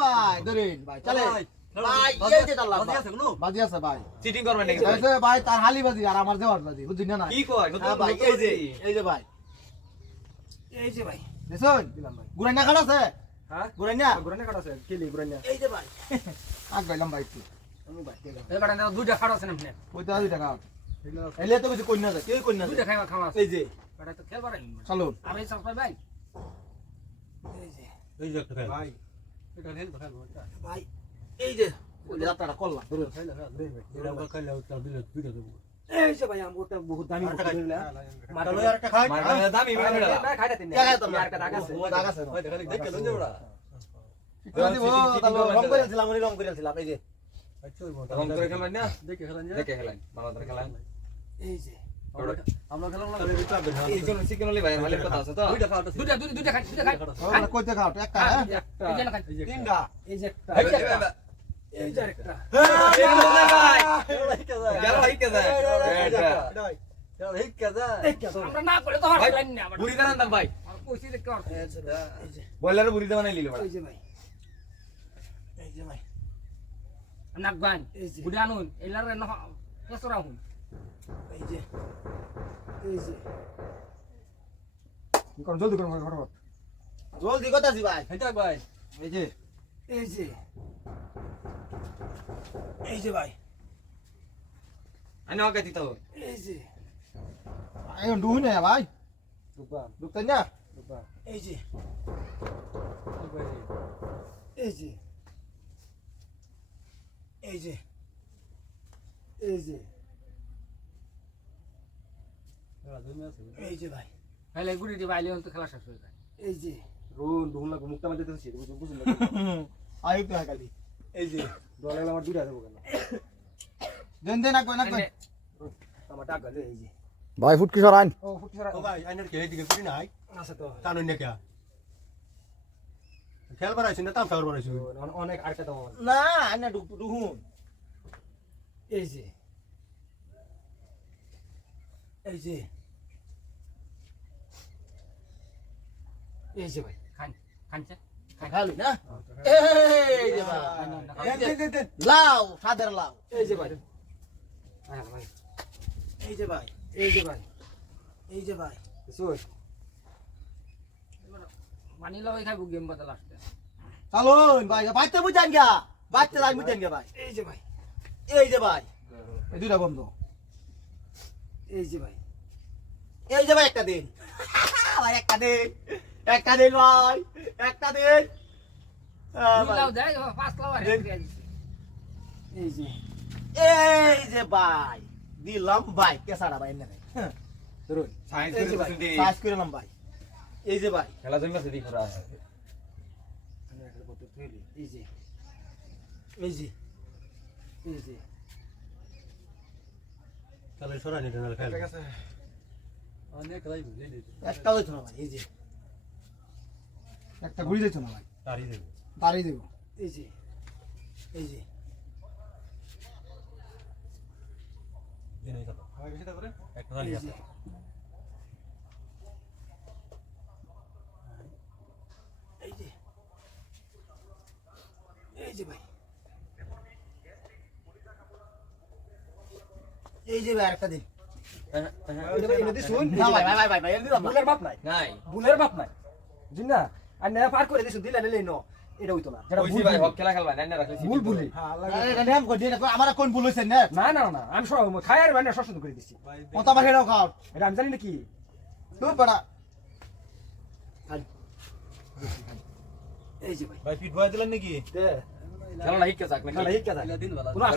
ভাই ধরেন ভাই চলে। ভাই এই যে তাল্লা বাজি আছে কোনো? বাজি আছে ভাই। চিটিং করবেন নাকি ভাই তার হালি বাজি আর আমার দেওয়ার বাজি বুঝছেন না কি কয়? হ্যাঁ ভাই এই যে। এই যে ভাই। এই যে ভাই। দেখুন দিলাম ভাই। গুড়াই না খাট আছে? হ্যাঁ? গুড়াই না গুরানি কাটা আছে কেলি গুরানি এই যে ভাই। আগ গেলাম ভাই একটু। আমি ভাই এই বাড়া দুইটা খাড়া আছে না আপনি ওই তো দুই এলে তো কিছু কন্যা যায় কেউ কন্যা দুইটা খাইবা খাওয়া এই যে। বাড়া তো খেল চলো আমি সব ভাই এই যে এই যে একটা ভাই। ভাই এই যে যাত্রাটা করলাম। এই যে ভাই আমগোটা বহুত দামি খাই। তিন আছে দাগ আছে দেখে রং যে আচ্ছা। রং করে খেলেন না দেখে খেলেন দেখে খেলেন খেলেন এই যে আমরা- আমরা খেলাম না, এটা হবে না। চিকেন চিকেন ভাই ভালো কথা আছে তো দুইটা খাওয়াটা দুইটা দুইটা দুইটা খাই দুইটা খাই কইতে খাও একটা হ্যাঁ এই যে না খাই এই যে একটা। এই যে একটা এই যে একটা এই যে একটা গেল ভাই যায় আমরা না করে তো ভাই, না বুড়ি দাঁড়ান দাম ভাই। কইছি বুড়ি দাঁড়ান লিলে এই যে ভাই এই যে ভাই নাক গান বুড়ি আনুন এলার ন কেসরা হুন এই যে এই যে। কোন জলদি করুন ফটাফট। জলদি কথা জি ভাই। হেঁটে ভাই এই যে। এই যে। এই যে ভাই। আনি ওকে দিতে হবে। এই যে। এখন ডুই না ভাই। রূপা ঢুকতেন না? রূপা এই যে। এই যে। এই যে। এই যে। এই যে ভাই। তাহলে গুড়ি দিবা আইলে তো খেলা শেষ হয়ে যায়। এই যে রোন লাগবে মুখটা মাঝে দিতেছি বুঝুন আয়ু তো খালি এই যে ডলার আমার দুইটা দেবো কেন দেন দেন না কই না কই আমার টাকা দে এই যে। ভাই ফুটকি সরান। ও ফুটি সারা ও ভাই আইনার কে এদিকে করি নাই? আছে তো। কানুন নে কে? খেল বাড়াইছি না তাম সাগর বাড়াইছি অনেক আটটা দাম না আইনা ডুক ডুহুন এই যে। এই যে এই যে ভাই খান খানছে খালি না? এই যে ভাই। লাউ সাদের লাউ। এই যে ভাই। হ্যাঁ এই যে ভাই এই যে ভাই। এই যে ভাই। শুন মানি লই খাইবো গেম বদল আসতে চালুন ভাই বাইতে বুঝান গা বাইতে যাই বুঝান গা ভাই। এই যে ভাই। এই যে ভাই। এই দুইটা বন্ধ। এই যে ভাই। এই যে ভাই একটা দিন ভাই একটা দিন একটা দিন ভাই একটা দিন। এই যে ভাই দিলাম ভাই কেসাটা ভাই এমনি হ্যাঁ, ধরুন এই যে ভাই সাইজ করে নাম ভাই। এই যে ভাই। খেলা জমি আছে দিখরা এই যে এই যে এই যে। তাহলে অনেক একটা ভাই এই যে। একটা ঘুরি যাইতো না ভাই তারি দেব। দাঁড়িয়ে দেবো। এই যে এই যে। এই যে। এই যে। এই যে ভাই। এই যে ভাই একটা দিন। এটা ভাই এনে শুন। ভাই ভাই ভাই ভাই ভাই এর দিলাম না। বুলের বাপ নাই। নাই। বুলের বাপ নাই। বুঝলি না আর না পার করে দিছুন দিলা নিলে ন। এটা হইতো না। যেটা ভুল ভাই হক খেলা খেলবা নাই না রাখলে ভুল ভুলি। হ্যাঁ এটা নিয়ম করে দিন আমার কোন ভুল হয়েছে না না না না আমি সব খাই আর মানে সশস্ত্র করে দিচ্ছি ভাই কত আমার হেরাও খাও? এটা আমি জানি না কি। তুই বড়া এই যে ভাই। ভাই পিট ভয় দিলেন নাকি? দে। খেলা নাই কে যাক খেলা হিট কে যায়? দিন বেলা কোনো